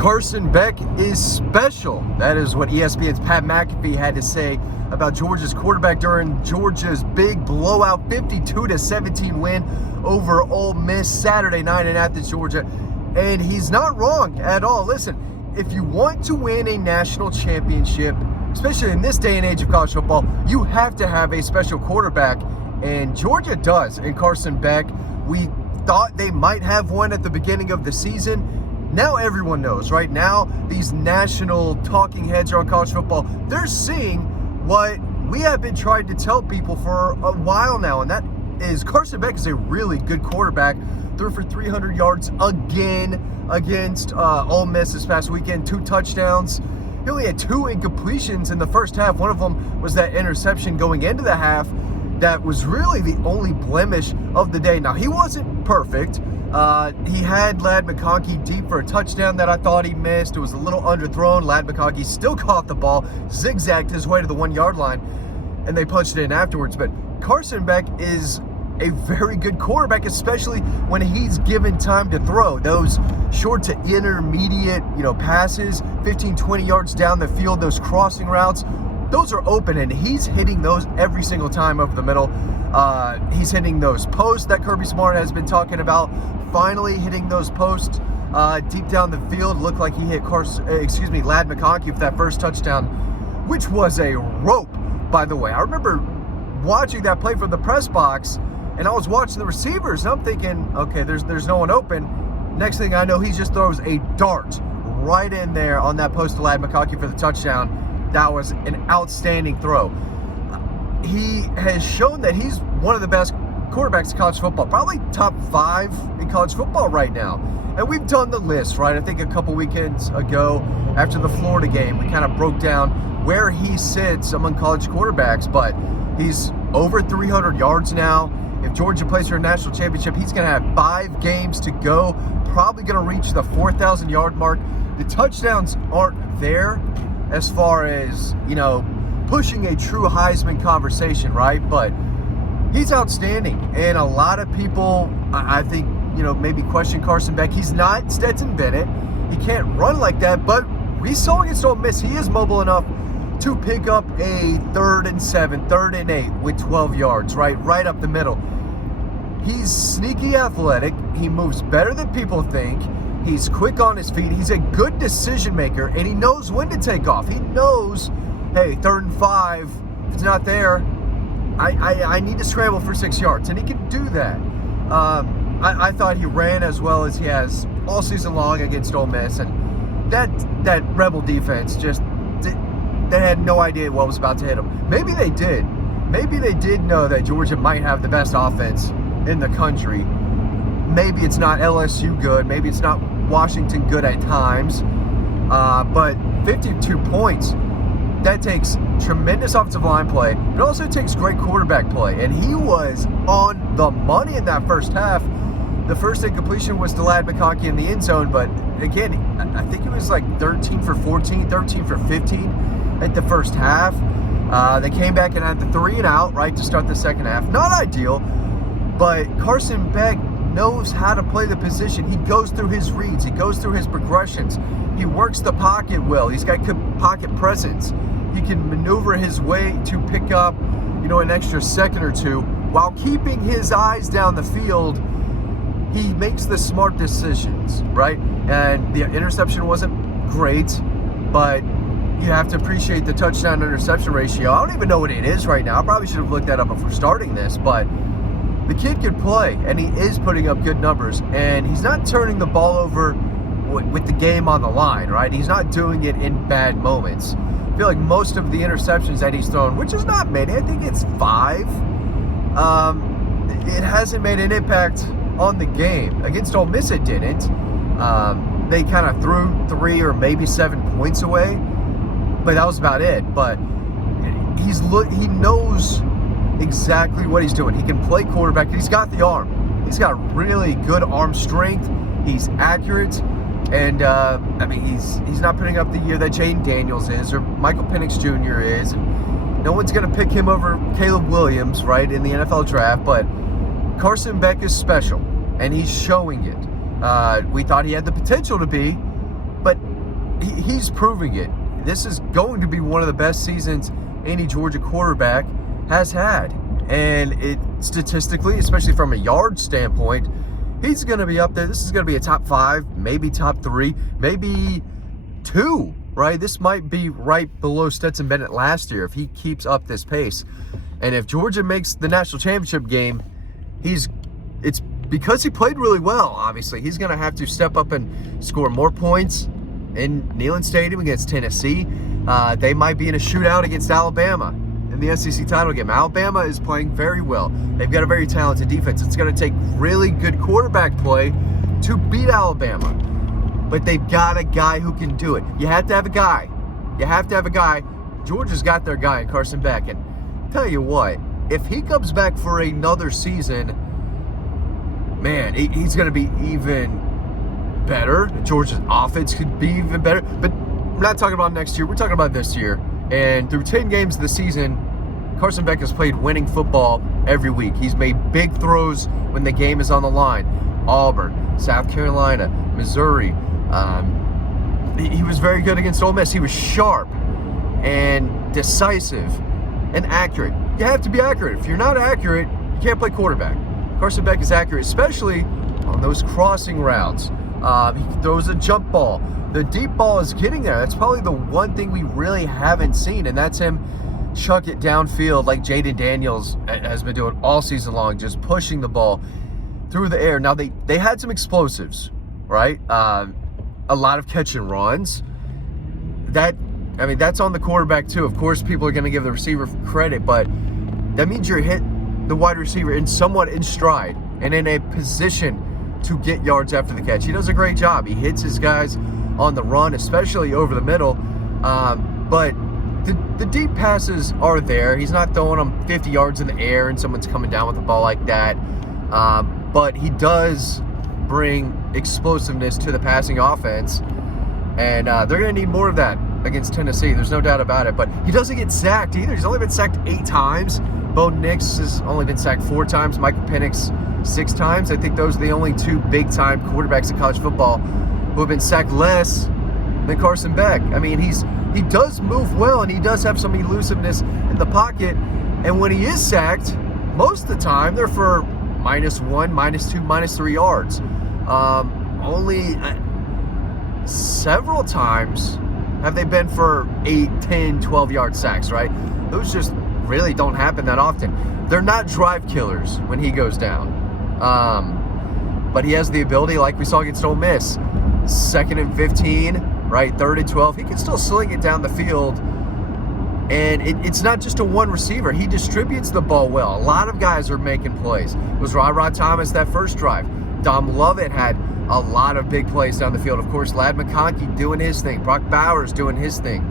Carson Beck is special. That is what ESPN's Pat McAfee had to say about Georgia's quarterback during Georgia's big blowout 52-17 win over Ole Miss Saturday night in Athens, Georgia. And he's not wrong at all. Listen, if you want to win a national championship, especially in this day and age of college football, you have to have a special quarterback. And Georgia does in Carson Beck. We thought they might have one at the beginning of the season. Now everyone knows, right? Now these national talking heads around college football, they're seeing what we have been trying to tell people for a while now, and that is Carson Beck is a really good quarterback. Threw for 300 yards again against Ole Miss this past weekend, 2 touchdowns. He only had 2 incompletions in the first half. One of them was that interception going into the half. That was really the only blemish of the day. Now, he wasn't perfect. He had Ladd McAfee deep for a touchdown that I thought he missed. It was a little underthrown. Ladd McAfee still caught the ball, zigzagged his way to the 1-yard line, and they punched it in afterwards. But Carson Beck is a very good quarterback, especially when he's given time to throw. Those short to intermediate, passes, 15, 20 yards down the field, those crossing routes, those are open, and he's hitting those every single time over the middle. He's hitting those posts that Kirby Smart has been talking about. Finally hitting those posts deep down the field. Looked like he hit Ladd McAfee for that first touchdown, which was a rope, by the way. I remember watching that play from the press box, and I was watching the receivers, and I'm thinking, okay, there's no one open. Next thing I know, he just throws a dart right in there on that post to Ladd McAfee for the touchdown. That was an outstanding throw. He has shown that he's one of the best quarterbacks in college football, probably top 5 in college football right now. And we've done the list, right? I think a couple weekends ago after the Florida game, we kind of broke down where he sits among college quarterbacks, but he's over 300 yards now. If Georgia plays for a national championship, he's going to have 5 games to go, probably going to reach the 4,000-yard mark. The touchdowns aren't there as far as, pushing a true Heisman conversation, right? But he's outstanding. And a lot of people, I think, maybe question Carson Beck. He's not Stetson Bennett. He can't run like that, but we saw against Ole Miss, he is mobile enough to pick up a 3rd and 7, 3rd and 8 with 12 yards, right up the middle. He's sneaky athletic. He moves better than people think. He's quick on his feet. He's a good decision maker, and he knows when to take off. He knows, hey, 3rd and 5, if it's not there, I need to scramble for 6 yards, and he can do that. I thought he ran as well as he has all season long against Ole Miss, and that Rebel defense they had no idea what was about to hit them. Maybe they did. Maybe they did know that Georgia might have the best offense in the country. Maybe it's not LSU good. Maybe it's not Washington good at times. But 52 points, that takes tremendous offensive line play. It also takes great quarterback play. And he was on the money in that first half. The first incompletion was to Ladd McAfee in the end zone. But again, I think it was like 13 for 14, 13 for 15 at the first half. They came back and had the 3 and out, right, to start the second half. Not ideal, but Carson Beck knows how to play the position. He goes through his reads. He goes through his progressions. He works the pocket well. He's got good pocket presence. He can maneuver his way to pick up, an extra second or two while keeping his eyes down the field. He makes the smart decisions, right? And the interception wasn't great, but you have to appreciate the touchdown-interception ratio. I don't even know what it is right now. I probably should have looked that up before starting this, but the kid can play, and he is putting up good numbers, and he's not turning the ball over with the game on the line, right? He's not doing it in bad moments. I feel like most of the interceptions that he's thrown, which is not many, I think it's 5, it hasn't made an impact on the game. Against Ole Miss, it didn't. They kind of threw 3 or maybe 7 points away, but that was about it. But he knows exactly what he's doing. He can play quarterback. He's got the arm. He's got really good arm strength. He's accurate, and he's not putting up the year that Jaden Daniels is or Michael Penix Jr. is, and no one's going to pick him over Caleb Williams, right, in the NFL draft. But Carson Beck is special, and he's showing it. We thought he had the potential to be, but he's proving it. This is going to be one of the best seasons any Georgia quarterback has had. And it statistically, especially from a yard standpoint, he's going to be up there. This is going to be a top 5, maybe top 3, maybe 2, right? This might be right below Stetson Bennett last year if he keeps up this pace. And if Georgia makes the national championship game, it's because he played really well, obviously. He's going to have to step up and score more points in Neyland Stadium against Tennessee. They might be in a shootout against Alabama in the SEC title game. Alabama is playing very well. They've got a very talented defense. It's going to take really good quarterback play to beat Alabama. But they've got a guy who can do it. You have to have a guy. Georgia's got their guy in Carson Beck. And tell you what, if he comes back for another season, man, he's going to be even better. Georgia's offense could be even better. But we're not talking about next year. We're talking about this year. And through 10 games of the season, Carson Beck has played winning football every week. He's made big throws when the game is on the line. Auburn, South Carolina, Missouri. He was very good against Ole Miss. He was sharp and decisive and accurate. You have to be accurate. If you're not accurate, you can't play quarterback. Carson Beck is accurate, especially on those crossing routes. He throws a jump ball. The deep ball is getting there. That's probably the one thing we really haven't seen, and that's him chuck it downfield like Jaden Daniels has been doing all season long, just pushing the ball through the air. Now, they had some explosives, right? A lot of catch and runs. That's on the quarterback too. Of course, people are going to give the receiver credit, but that means you're hit the wide receiver somewhat in stride and in a position to get yards after the catch. He does a great job. He hits his guys on the run, especially over the middle. But the deep passes are there. He's not throwing them 50 yards in the air and someone's coming down with the ball like that. But he does bring explosiveness to the passing offense. And they're going to need more of that against Tennessee. There's no doubt about it. But he doesn't get sacked either. He's only been sacked 8 times. Bo Nix has only been sacked 4 times. Michael Penix 6 times. I think those are the only 2 big-time quarterbacks in college football who have been sacked less than Carson Beck. I mean, he does move well, and he does have some elusiveness in the pocket. And when he is sacked, most of the time, they're for -1, -2, -3 yards. Only several times have they been for 8, 10, 12-yard sacks, right? Those just really don't happen that often. They're not drive killers when he goes down. But he has the ability, like we saw against Ole Miss, 2nd and 15, right, 3rd and 12. He can still sling it down the field. And it's not just a one receiver. He distributes the ball well. A lot of guys are making plays. It was Rod Thomas that first drive. Dom Lovett had a lot of big plays down the field. Of course, Ladd McConkey doing his thing. Brock Bowers doing his thing.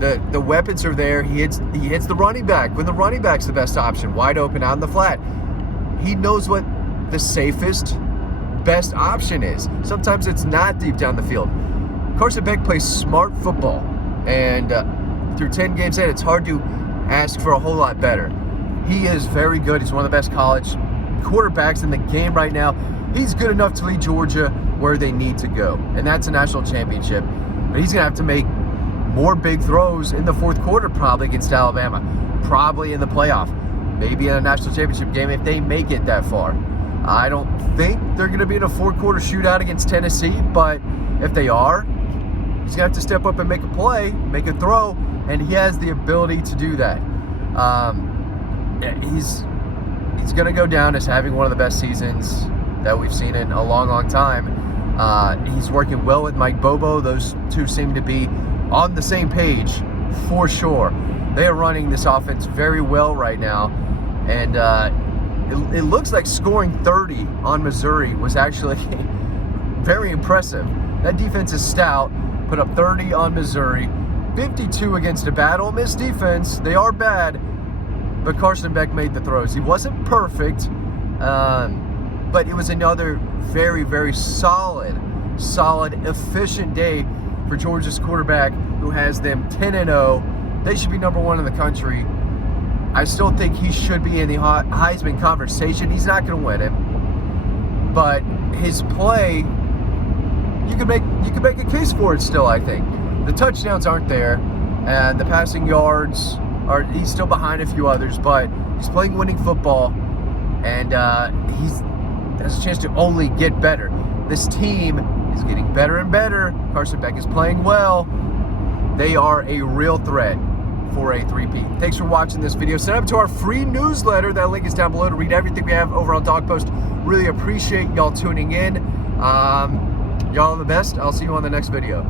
The weapons are there. He hits the running back when the running back's the best option, wide open out in the flat. He knows what the safest, best option is. Sometimes it's not deep down the field. Carson Beck plays smart football, and through 10 games in, it's hard to ask for a whole lot better. He is very good. He's one of the best college quarterbacks in the game right now. He's good enough to lead Georgia where they need to go, and that's a national championship. But he's going to have to make more big throws in the 4th quarter, probably against Alabama, probably in the playoff, maybe in a national championship game if they make it that far. I don't think they're going to be in a 4th-quarter shootout against Tennessee, but if they are, he's going to have to step up and make a play, make a throw, and he has the ability to do that. He's going to go down as having one of the best seasons that we've seen in a long, long time. He's working well with Mike Bobo. Those two seem to be on the same page for sure. They are running this offense very well right now, and it looks like scoring 30 on Missouri was actually very impressive. That defense is stout. Put up 30 on Missouri, 52 against a bad Ole Miss defense. They are bad, but Carson Beck made the throws. He wasn't perfect, but it was another very, very solid, efficient day for Georgia's quarterback, who has them 10-0. They should be number 1 in the country. I still think he should be in the Heisman conversation. He's not going to win it, but his play, you could make a case for it still. I think the touchdowns aren't there, and the passing yards are. He's still behind a few others, but he's playing winning football, and he has a chance to only get better. This team is getting better and better. Carson Beck is playing well. They are a real threat for a three-peat. Thanks for watching this video. Sign up to our free newsletter. That link is down below to read everything we have over on Dawg Post. Really appreciate y'all tuning in. Y'all are the best. I'll see you on the next video.